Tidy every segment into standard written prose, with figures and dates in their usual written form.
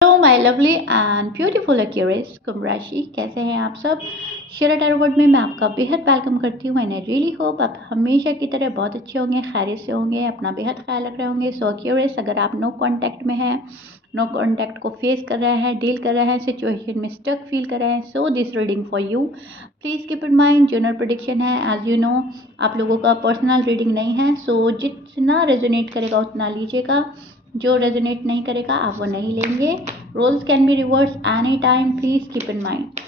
Hello my lovely and beautiful Aquarius कुंभ राशि, कैसे हैं आप सब। शेरा टैरो वर्ड में मैं आपका बेहद वेलकम करती हूँ एंड आई रियली होप आप हमेशा की तरह बहुत अच्छे होंगे, खैरियत से होंगे, अपना बेहद ख्याल रख रहे होंगे। सो एक्यूरेट्स, अगर आप नो कांटेक्ट में हैं, नो कांटेक्ट को फेस कर रहे हैं, डील कर रहे हैं, सिचुएशन में स्टक फील कर रहे हैं, so this reading for you. Please keep in mind general prediction है, एज यू नो आप लोगों का पर्सनल रीडिंग नहीं है। सो जितना रेजोनेट करेगा उतना लीजिएगा, जो रेजोनेट नहीं करेगा आप वो नहीं लेंगे। Roles can be reverse any time, please keep in mind.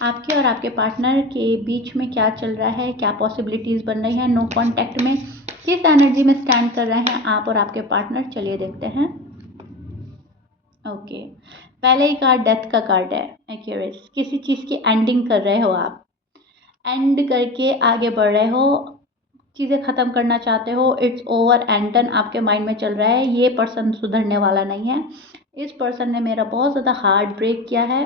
आपके और आपके पार्टनर के बीच में क्या चल रहा है, क्या पॉसिबिलिटीज बन रही हैं, नो कांटेक्ट में किस एनर्जी में स्टैंड कर रहे हैं आप और आपके पार्टनर, चलिए देखते हैं। ओके, पहले ही कार्ड डेथ का कार्ड है। एक्यूरेट्स, किसी चीज़ की एंडिंग कर रहे हो आप, एंड करके आगे बढ़ रहे हो, चीज़ें ख़त्म करना चाहते हो, इट्स ओवर एंड डन आपके माइंड में चल रहा है। ये पर्सन सुधरने वाला नहीं है, इस पर्सन ने मेरा बहुत ज़्यादा हार्ट ब्रेक किया है,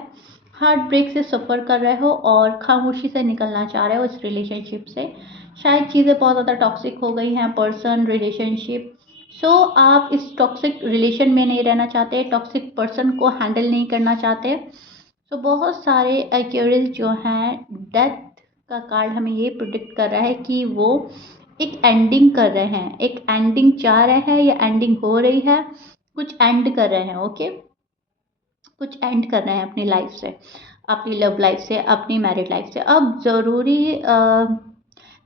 हार्ट ब्रेक से सफ़र कर रहे हो और खामोशी से निकलना चाह रहे हो इस रिलेशनशिप से। शायद चीज़ें बहुत ज़्यादा टॉक्सिक हो गई हैं, पर्सन, रिलेशनशिप। सो आप इस टॉक्सिक रिलेशन में नहीं रहना चाहते, टॉक्सिक पर्सन को हैंडल नहीं करना चाहते। सो बहुत सारे एक्यूरेट्स जो हैं, डेथ का कार्ड हमें ये प्रिडिक्ट कर रहा है कि वो एक एंडिंग कर रहे हैं, एक एंडिंग चाह रहे हैं या एंडिंग हो रही है, कुछ एंड कर रहे हैं। ओके, कुछ एंड कर रहे हैं अपनी लाइफ से, अपनी लव लाइफ से, अपनी मैरिड लाइफ से। अब ज़रूरी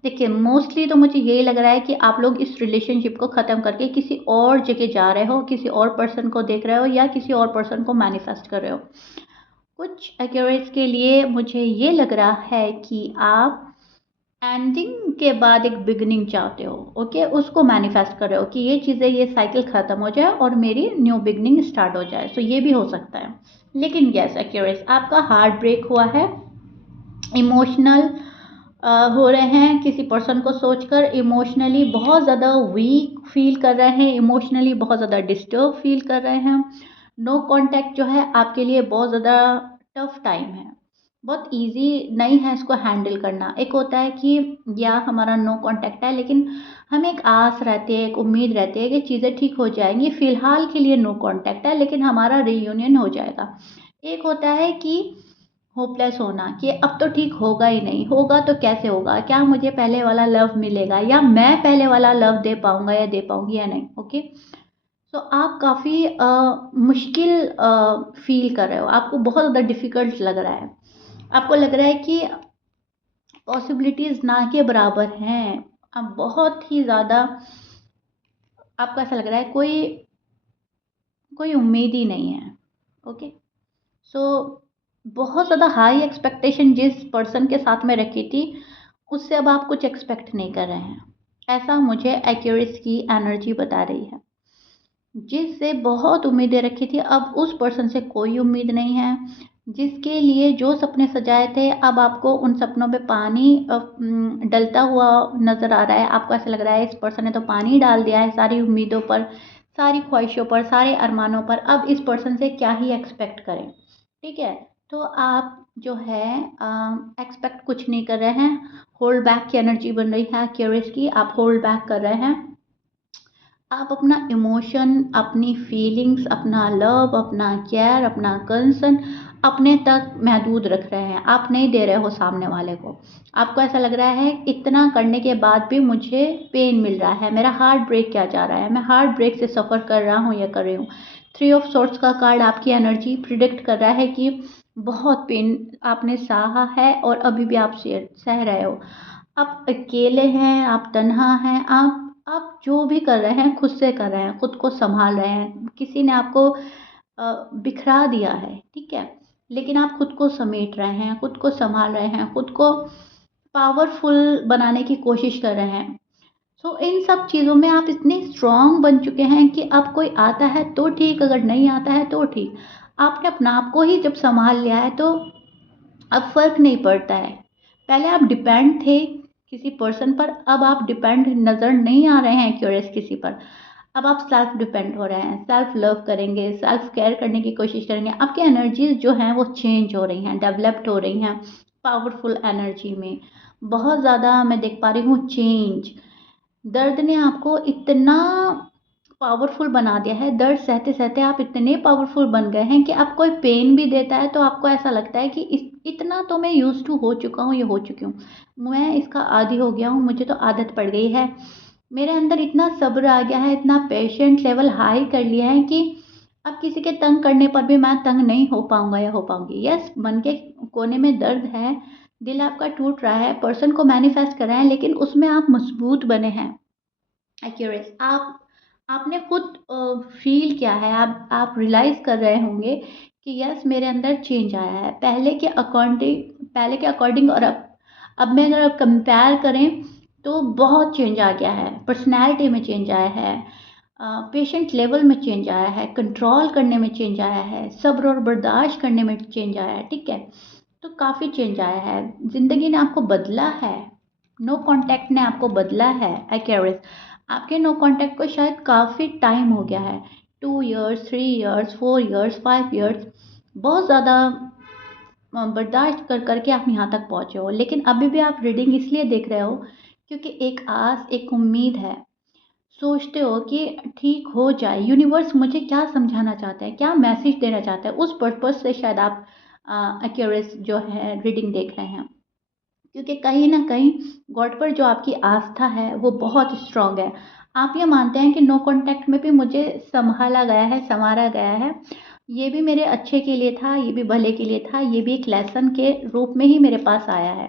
देखिए, मोस्टली तो मुझे यही लग रहा है कि आप लोग इस रिलेशनशिप को ख़त्म करके किसी और जगह जा रहे हो, किसी और पर्सन को देख रहे हो या किसी और पर्सन को मैनिफेस्ट कर रहे हो। कुछ एक्यूरेट्स के लिए मुझे ये लग रहा है कि आप एंडिंग के बाद एक बिगनिंग चाहते हो। ओके, उसको मैनिफेस्ट कर रहे हो कि ये चीज़ें, ये साइकिल ख़त्म हो जाए और मेरी न्यू बिगनिंग स्टार्ट हो जाए। सो ये भी हो सकता है। लेकिन यस एक्यूरेट्स, आपका हार्ट ब्रेक हुआ है, इमोशनल हो रहे हैं, किसी पर्सन को सोचकर इमोशनली बहुत ज़्यादा वीक फील कर रहे हैं, इमोशनली बहुत ज़्यादा डिस्टर्ब फील कर रहे हैं। नो कांटेक्ट जो है आपके लिए बहुत ज़्यादा टफ टाइम है, बहुत इजी नहीं है इसको हैंडल करना। एक होता है कि या हमारा नो कांटेक्ट है, लेकिन हमें एक आस रहती है, एक उम्मीद रहती है कि चीज़ें ठीक हो जाएंगी। फ़िलहाल के लिए नो कांटेक्ट है, लेकिन हमारा रीयूनियन हो जाएगा। एक होता है कि होपलेस होना कि अब तो ठीक होगा ही नहीं, होगा तो कैसे होगा, क्या मुझे पहले वाला लव मिलेगा या मैं पहले वाला लव दे पाऊँगा या दे पाऊँगी या नहीं। ओके, तो आप काफ़ी मुश्किल फ़ील कर रहे हो, आपको बहुत ज़्यादा डिफ़िकल्ट लग रहा है, आपको लग रहा है कि पॉसिबिलिटीज़ ना के बराबर हैं। अब बहुत ही ज़्यादा आपको ऐसा लग रहा है कोई कोई उम्मीद ही नहीं है। ओके, सो बहुत ज़्यादा हाई एक्सपेक्टेशन जिस पर्सन के साथ में रखी थी, उससे अब आप कुछ एक्सपेक्ट नहीं कर रहे हैं, ऐसा मुझे एक्यूरेट्स की एनर्जी बता रही है। जिससे बहुत उम्मीदें रखी थी, अब उस पर्सन से कोई उम्मीद नहीं है। जिसके लिए जो सपने सजाए थे, अब आपको उन सपनों पे पानी डलता हुआ नज़र आ रहा है। आपको ऐसा लग रहा है इस पर्सन ने तो पानी डाल दिया है सारी उम्मीदों पर, सारी ख्वाहिशों पर, सारे अरमानों पर। अब इस पर्सन से क्या ही एक्सपेक्ट करें। ठीक है, तो आप जो है एक्सपेक्ट कुछ नहीं कर रहे हैं। होल्ड बैक की एनर्जी बन रही है क्यूरियस की, आप होल्ड बैक कर रहे हैं। आप अपना इमोशन, अपनी फीलिंग्स, अपना लव, अपना केयर, अपना कंसर्न अपने तक महदूद रख रहे हैं, आप नहीं दे रहे हो सामने वाले को। आपको ऐसा लग रहा है इतना करने के बाद भी मुझे पेन मिल रहा है, मेरा हार्ट ब्रेक किया जा रहा है, मैं हार्ट ब्रेक से सफ़र कर रहा हूँ या कर रही हूँ। 3 ऑफ सोर्ट्स का कार्ड आपकी एनर्जी प्रिडिक्ट कर रहा है कि बहुत पेन आपने सहा है और अभी भी आप सह रहे हो। आप अकेले हैं, आप तन्हा हैं, आप जो भी कर रहे हैं खुद से कर रहे हैं, खुद को संभाल रहे हैं। किसी ने आपको बिखरा दिया है, ठीक है, लेकिन आप खुद को समेट रहे हैं, खुद को संभाल रहे हैं, खुद को पावरफुल बनाने की कोशिश कर रहे हैं। सो इन सब चीज़ों में आप इतने स्ट्रॉन्ग बन चुके हैं कि अब कोई आता है तो ठीक, अगर नहीं आता है तो ठीक। आपने अपना आप को ही जब संभाल लिया है तो अब फ़र्क नहीं पड़ता है। पहले आप डिपेंड थे किसी पर्सन पर, अब आप डिपेंड नज़र नहीं आ रहे हैं क्यूरियस किसी पर। अब आप सेल्फ डिपेंड हो रहे हैं, सेल्फ लव करेंगे, सेल्फ केयर करने की कोशिश करेंगे। आपकी एनर्जीज जो हैं वो चेंज हो रही हैं, डेवलप्ड हो रही हैं पावरफुल एनर्जी में। बहुत ज़्यादा मैं देख पा रही हूँ चेंज। दर्द ने आपको इतना पावरफुल बना दिया है। दर्द सहते सहते आप इतने पावरफुल बन गए हैं कि अब कोई पेन भी देता है तो आपको ऐसा लगता है कि इतना तो मैं यूज़ टू हो चुका हूँ, ये हो चुकी हूँ, मैं इसका आदी हो गया हूँ, मुझे तो आदत पड़ गई है। मेरे अंदर इतना सब्र आ गया है, इतना पेशेंट लेवल हाई कर लिया है कि अब किसी के तंग करने पर भी मैं तंग नहीं हो पाऊंगा या हो पाऊंगी। यस, मन के कोने में दर्द है, दिल आपका टूट रहा है, पर्सन को मैनिफेस्ट कर रहे हैं, लेकिन उसमें आप मजबूत बने हैं। एक्यूरेस, आपने खुद फील किया है, आप रियलाइज कर रहे होंगे कि यस, मेरे अंदर चेंज आया है पहले के अकॉर्डिंग और अब में अगर कंपेयर करें तो बहुत चेंज आ गया है। पर्सनैलिटी में चेंज आया है, पेशेंट लेवल में चेंज आया है, कंट्रोल करने में चेंज आया है, सब्र और बर्दाश्त करने में चेंज आया है। ठीक है, तो काफ़ी चेंज आया है, ज़िंदगी ने आपको बदला है, नो कांटेक्ट ने आपको बदला है। एक्यूरेस, आपके नो कांटेक्ट को शायद काफ़ी टाइम हो गया है, 2 ईयर्स, 3 ईयर्स, 4 ईयर्स, 5 ईयर्स, बहुत ज़्यादा बर्दाश्त कर करके आप यहाँ तक पहुँचे हो, लेकिन अभी भी आप रीडिंग इसलिए देख रहे हो क्योंकि एक आस, एक उम्मीद है। सोचते हो कि ठीक हो जाए, यूनिवर्स मुझे क्या समझाना चाहता है, क्या मैसेज देना चाहता है, उस पर्पज़ से शायद आप एक्यूरेस जो है रीडिंग देख रहे हैं। क्योंकि कहीं ना कहीं गॉड पर जो आपकी आस्था है वो बहुत स्ट्रांग है। आप ये मानते हैं कि नो कांटेक्ट में भी मुझे संभाला गया है, संवारा गया है, ये भी मेरे अच्छे के लिए था, ये भी भले के लिए था, ये भी एक लेसन के रूप में ही मेरे पास आया है।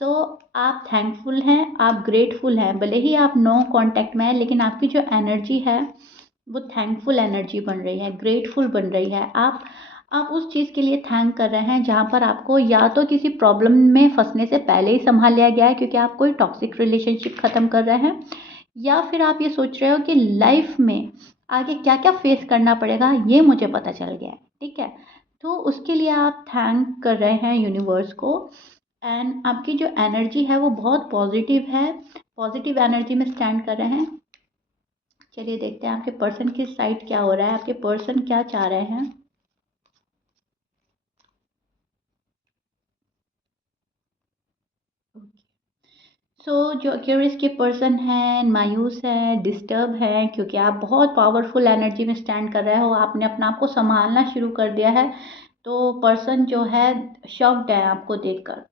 सो आप थैंकफुल हैं, आप ग्रेटफुल हैं, भले ही आप नो कांटेक्ट में हैं, लेकिन आपकी जो एनर्जी है वो थैंकफुल एनर्जी बन रही है, ग्रेटफुल बन रही है। आप उस चीज़ के लिए थैंक कर रहे हैं जहाँ पर आपको या तो किसी प्रॉब्लम में फंसने से पहले ही संभाल लिया गया है क्योंकि आप कोई टॉक्सिक रिलेशनशिप ख़त्म कर रहे हैं, या फिर आप ये सोच रहे हो कि लाइफ में आगे क्या क्या फेस करना पड़ेगा ये मुझे पता चल गया है। ठीक है, तो उसके लिए आप थैंक कर रहे हैं यूनिवर्स को। एंड आपकी जो एनर्जी है वो बहुत पॉजिटिव है, पॉजिटिव एनर्जी में स्टैंड कर रहे हैं। चलिए देखते हैं आपके पर्सन की साइड क्या हो रहा है, आपके पर्सन क्या चाह रहे हैं। जो एक्वेरियस के पर्सन हैं मायूस हैं, डिस्टर्ब हैं, क्योंकि आप बहुत पावरफुल एनर्जी में स्टैंड कर रहे हो, आपने अपना आप को संभालना शुरू कर दिया है, तो पर्सन जो है शॉक्ड है आपको देखकर।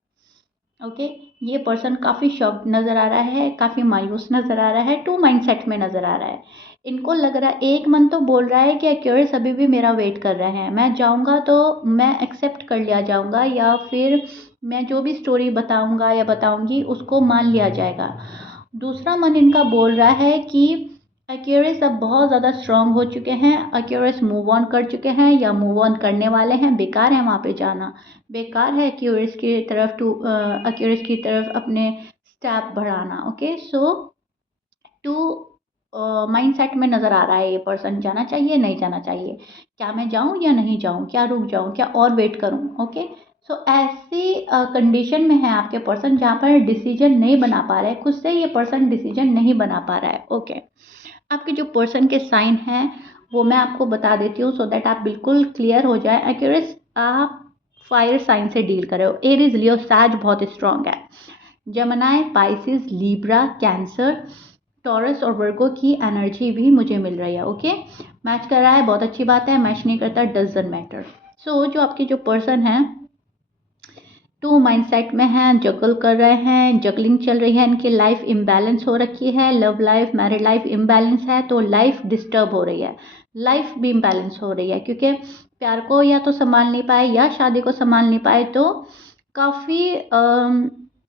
ओके, ये पर्सन काफ़ी शॉक्ड नज़र आ रहा है, काफ़ी मायूस नज़र आ रहा है, टू माइंडसेट में नज़र आ रहा है। इनको लग रहा है, एक मन तो बोल रहा है कि एक्यूरेस अभी भी मेरा वेट कर रहे हैं, मैं जाऊंगा तो मैं एक्सेप्ट कर लिया जाऊंगा, या फिर मैं जो भी स्टोरी बताऊंगा या बताऊंगी उसको मान लिया जाएगा। दूसरा मन इनका बोल रहा है कि एक्यूरेस अब बहुत ज़्यादा स्ट्रांग हो चुके हैं, एक्यूरेस मूव ऑन कर चुके हैं या मूव ऑन करने वाले हैं, बेकार है वहाँ पे जाना, बेकार है एक्यूरेस की तरफ एक्यूरेस की तरफ अपने स्टेप बढ़ाना। Okay, so to mind set में नज़र आ रहा है ये पर्सन, जाना चाहिए नहीं जाना चाहिए, क्या मैं जाऊँ या नहीं जाऊँ, क्या रुक जाऊँ, क्या और वेट करूँ। ओके, सो ऐसी कंडीशन में है आपके पर्सन जहाँ पर डिसीजन नहीं बना पा रहे, खुद से ये पर्सन डिसीजन नहीं बना पा रहा है। ओके, आपके जो पर्सन के साइन हैं वो मैं आपको बता देती हूँ सो दैट आप बिल्कुल क्लियर हो जाए। एक्यूरेस, आप फायर साइन से डील कर रहे हो, एरीज, लियो, सैज बहुत स्ट्रांग है, जमनाई, पाइसिस, लीब्रा, कैंसर, टॉरस और वर्गो की एनर्जी भी मुझे मिल रही है। ओके, मैच कर रहा है, बहुत अच्छी बात है, मैच नहीं करता डजंट मैटर। सो जो आपके जो पर्सन हैं टू माइंडसेट में हैं, जगल कर रहे हैं, जगलिंग चल रही है, इनकी लाइफ इम्बैलेंस हो रखी है, love life, married life imbalance है, तो लाइफ डिस्टर्ब हो रही है, लाइफ भी इम्बैलेंस हो रही है, क्योंकि प्यार को या तो संभाल नहीं पाए या शादी को संभाल नहीं पाए, तो काफ़ी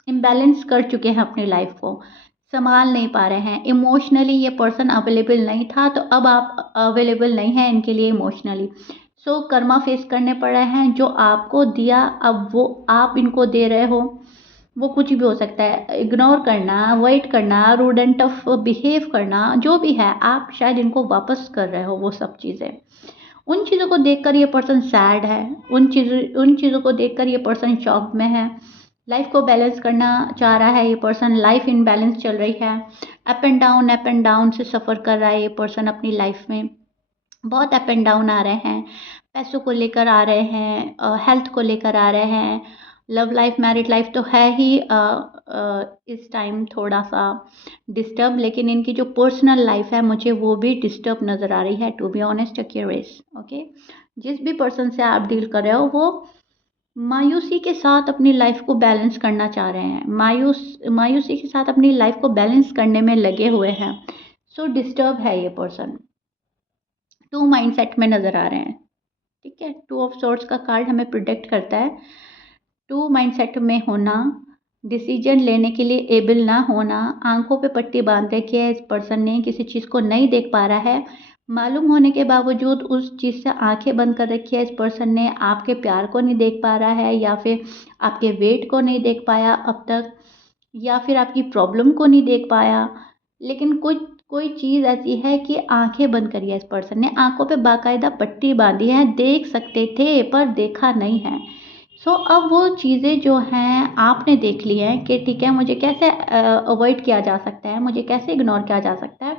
इम्बैलेंस कर चुके हैं अपनी लाइफ को, संभाल नहीं पा रहे हैं इमोशनली। ये पर्सन अवेलेबल नहीं था तो अब आप अवेलेबल नहीं है इनके लिए इमोशनली। सो कर्मा फेस करने पड़ रहे हैं, जो आपको दिया अब वो आप इनको दे रहे हो, वो कुछ भी हो सकता है, इग्नोर करना, अवॉइड करना, रूड एंड टफ बिहेव करना, जो भी है आप शायद इनको वापस कर रहे हो वो सब चीज़ें। उन चीज़ों को देखकर ये पर्सन सैड है, उन चीज़ों को देखकर ये पर्सन शॉक में है, लाइफ को बैलेंस करना चाह रहा है ये पर्सन, लाइफ इन बैलेंस चल रही है, अप एंड डाउन से सफ़र कर रहा है ये पर्सन अपनी लाइफ में, बहुत अप एंड डाउन आ रहे हैं, पैसों को लेकर आ रहे हैं, हेल्थ को लेकर आ रहे हैं, लव लाइफ, मैरिड लाइफ तो है ही इस टाइम थोड़ा सा डिस्टर्ब, लेकिन इनकी जो पर्सनल लाइफ है मुझे वो भी डिस्टर्ब नज़र आ रही है, to be honest accuracy. Okay, जिस भी पर्सन से आप डील कर रहे हो वो मायूसी के साथ अपनी लाइफ को बैलेंस करना चाह रहे हैं, मायूसी के साथ अपनी लाइफ को बैलेंस करने में लगे हुए हैं। सो डिस्टर्ब है ये पर्सन, टू माइंडसेट में नज़र आ रहे हैं। ठीक है, टू ऑफ सोर्ड्स का कार्ड हमें प्रोटेक्ट करता है। टू माइंडसेट में होना, डिसीजन लेने के लिए एबल ना होना, आंखों पे पट्टी बांध रखी है इस पर्सन ने, किसी चीज़ को नहीं देख पा रहा है, मालूम होने के बावजूद उस चीज़ से आंखें बंद कर रखी है इस पर्सन ने, आपके प्यार को नहीं देख पा रहा है, या फिर आपके वेट को नहीं देख पाया अब तक, या फिर आपकी प्रॉब्लम को नहीं देख पाया। लेकिन कोई चीज़ ऐसी है कि आंखें बंद करी है इस पर्सन ने, आंखों पे बाकायदा पट्टी बांधी है, देख सकते थे पर देखा नहीं है। सो अब वो चीज़ें जो हैं आपने देख ली हैं कि ठीक है, मुझे कैसे अवॉइड किया जा सकता है, मुझे कैसे इग्नोर किया जा सकता है।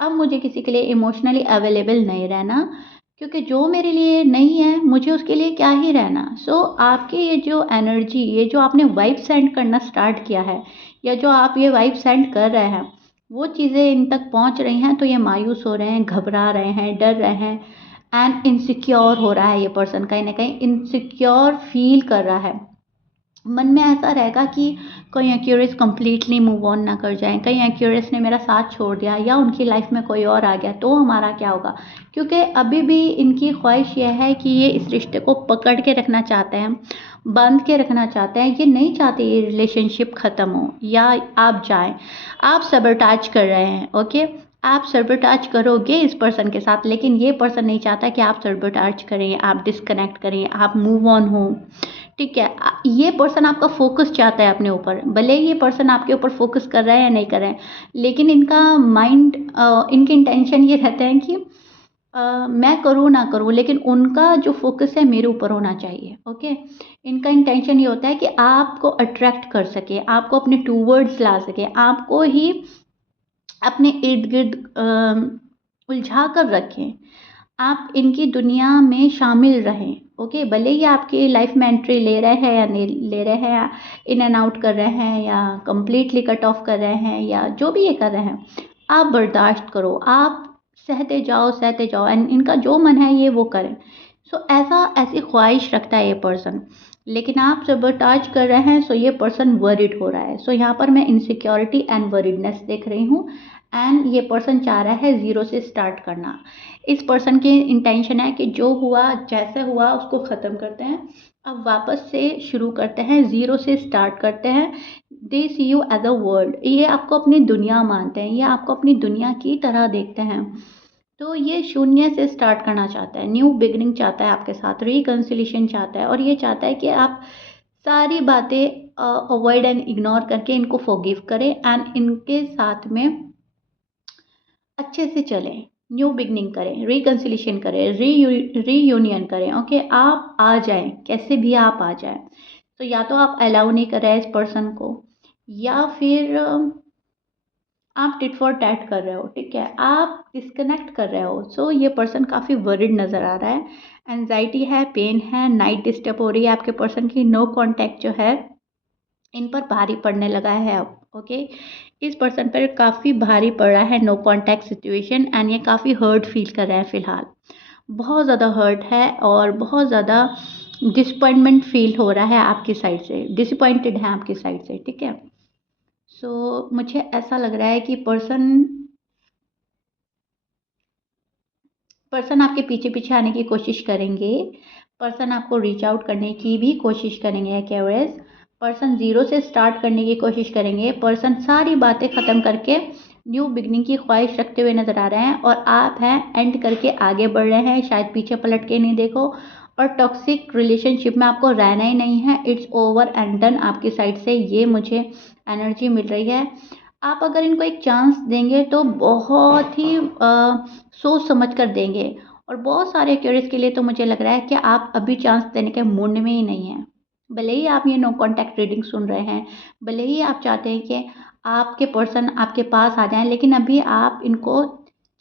अब मुझे किसी के लिए इमोशनली अवेलेबल नहीं रहना, क्योंकि जो मेरे लिए नहीं है मुझे उसके लिए क्या ही रहना। सो आपकी ये जो एनर्जी, ये जो आपने वाइब सेंड करना स्टार्ट किया है, या जो आप ये वाइब सेंड कर रहे हैं, वो चीज़ें इन तक पहुंच रही हैं, तो ये मायूस हो रहे हैं, घबरा रहे हैं, डर रहे हैं, एंड इनसिक्योर हो रहा है ये पर्सन, कहीं ना कहीं इनसिक्योर फील कर रहा है। मन में ऐसा रहेगा कि कहीं एक्यूरेस कंप्लीटली मूव ऑन ना कर जाएं, कहीं एक्यूरेस ने मेरा साथ छोड़ दिया या उनकी लाइफ में कोई और आ गया तो हमारा क्या होगा। क्योंकि अभी भी इनकी ख्वाहिश यह है कि ये इस रिश्ते को पकड़ के रखना चाहते हैं, बांध के रखना चाहते हैं, ये नहीं चाहते ये रिलेशनशिप ख़त्म हो या आप जाएं। आप सबरटाज कर रहे हैं, ओके, आप सबरटाज करोगे इस पर्सन के साथ, लेकिन ये पर्सन नहीं चाहता कि आप सबरटाज करें, आप डिस्कनेक्ट करें, आप मूव ऑन हो। ठीक है, ये पर्सन आपका फोकस चाहता है अपने ऊपर, भले ही ये पर्सन आपके ऊपर फोकस कर रहा है या नहीं कर रहा है, लेकिन इनका माइंड, इनके इंटेंशन ये रहते हैं कि मैं करूँ ना करूँ, लेकिन उनका जो फोकस है मेरे ऊपर होना चाहिए। ओके, इनका इंटेंशन ये होता है कि आपको अट्रैक्ट कर सके, आपको अपने टूवर्ड्स ला सके, आपको ही अपने इर्द गिर्द उलझा कर रखें, आप इनकी दुनिया में शामिल रहें। ओके, भले ही आपकी लाइफ में एंट्री ले रहे हैं या नहीं ले रहे हैं, इन एंड आउट कर रहे हैं या कंप्लीटली कट ऑफ कर रहे हैं, या जो भी ये कर रहे हैं, आप बर्दाश्त करो, आप सहते जाओ एंड इनका जो मन है ये वो करें। सो ऐसी ख्वाहिश रखता है ये पर्सन, लेकिन आप सबरटाज कर रहे हैं, सो ये पर्सन वरिड हो रहा है। सो यहाँ पर मैं इनसिक्योरिटी एंड वरिडनेस देख रही हूँ, एंड ये पर्सन चाह रहा है ज़ीरो से स्टार्ट करना। इस पर्सन की इंटेंशन है कि जो हुआ जैसे हुआ उसको ख़त्म करते हैं, अब वापस से शुरू करते हैं, ज़ीरो से स्टार्ट करते हैं। दे सी यू एज अ वर्ल्ड, ये आपको अपनी दुनिया मानते हैं, ये आपको अपनी दुनिया की तरह देखते हैं। तो ये शून्य से स्टार्ट करना चाहता है, न्यू बिगनिंग चाहता है आपके साथ, रिकन्सिलेशन चाहता है, और ये चाहता है कि आप सारी बातें अवॉइड एंड इग्नोर करके इनको फॉरगिव करें एंड इनके साथ में अच्छे से चलें, न्यू बिगनिंग करें, रिकन्सिलेशन करें, रीयूनियन करें। ओके, आप आ जाएं, कैसे भी आप आ जाएं। तो या तो आप अलाउ नहीं कर रहे हैं इस पर्सन को, या फिर आप टिट फॉर टैट कर रहे हो। ठीक है, आप डिस्कनेक्ट कर रहे हो। सो ये पर्सन काफ़ी वरिड नज़र आ रहा है, एनजाइटी है, पेन है, नाइट डिस्टर्ब हो रही है आपके पर्सन की, नो कॉन्टैक्ट जो है इन पर भारी पड़ने लगा है अब। ओके, इस पर्सन पर काफ़ी भारी पड़ रहा है नो कॉन्टैक्ट सिचुएशन, एंड ये काफ़ी हर्ट फील कर रहा है फ़िलहाल, बहुत ज़्यादा हर्ट है और बहुत ज़्यादा डिसअपॉइंटमेंट फील हो रहा है आपकी साइड से, डिसअपॉइंटेड है आपकी साइड से। ठीक है, सो मुझे ऐसा लग रहा है कि पर्सन आपके पीछे पीछे आने की कोशिश करेंगे, पर्सन आपको रीच आउट करने की भी कोशिश करेंगे एक्वेरियस, पर्सन ज़ीरो से स्टार्ट करने की कोशिश करेंगे, पर्सन सारी बातें ख़त्म करके न्यू बिगनिंग की ख्वाहिश रखते हुए नज़र आ रहे हैं, और आप हैं एंड करके आगे बढ़ रहे हैं, शायद पीछे पलट के नहीं देखो, और टॉक्सिक रिलेशनशिप में आपको रहना ही नहीं है, इट्स ओवर एंड डन आपकी साइड से, ये मुझे एनर्जी मिल रही है। आप अगर इनको एक चांस देंगे तो बहुत ही सोच समझ कर देंगे, और बहुत सारे एक्यूरेट्स के लिए तो मुझे लग रहा है कि आप अभी चांस देने के मूड में ही नहीं हैं। भले ही आप ये नो कॉन्टैक्ट रीडिंग सुन रहे हैं, भले ही आप चाहते हैं कि आपके पर्सन आपके पास आ जाएं, लेकिन अभी आप इनको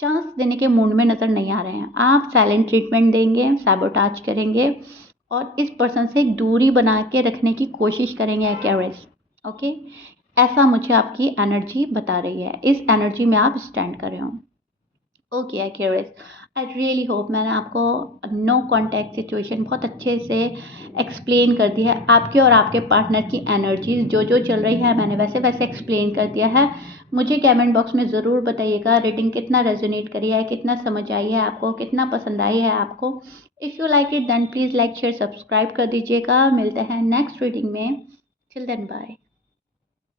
चांस देने के मूड में नज़र नहीं आ रहे हैं। आप साइलेंट ट्रीटमेंट देंगे, सैबोटाज करेंगे, और इस पर्सन से एक दूरी बना के रखने की कोशिश करेंगे एक्यूरेट्स। ओके, ऐसा मुझे आपकी एनर्जी बता रही है, इस एनर्जी में आप स्टैंड कर रहे हो। Okay Accuris, I really hope मैंने आपको नो कॉन्टैक्ट सिचुएशन बहुत अच्छे से एक्सप्लेन कर दिया है। आपके और आपके पार्टनर की एनर्जीज जो जो चल रही है मैंने वैसे वैसे एक्सप्लेन कर दिया है। मुझे कमेंट बॉक्स में ज़रूर बताइएगा रीडिंग कितना रेजोनेट करी है, कितना समझ आई है आपको, कितना पसंद आई है आपको। If you like it then please like share subscribe कर दीजिएगा। मिलते हैं नेक्स्ट रीडिंग में। Till then bye.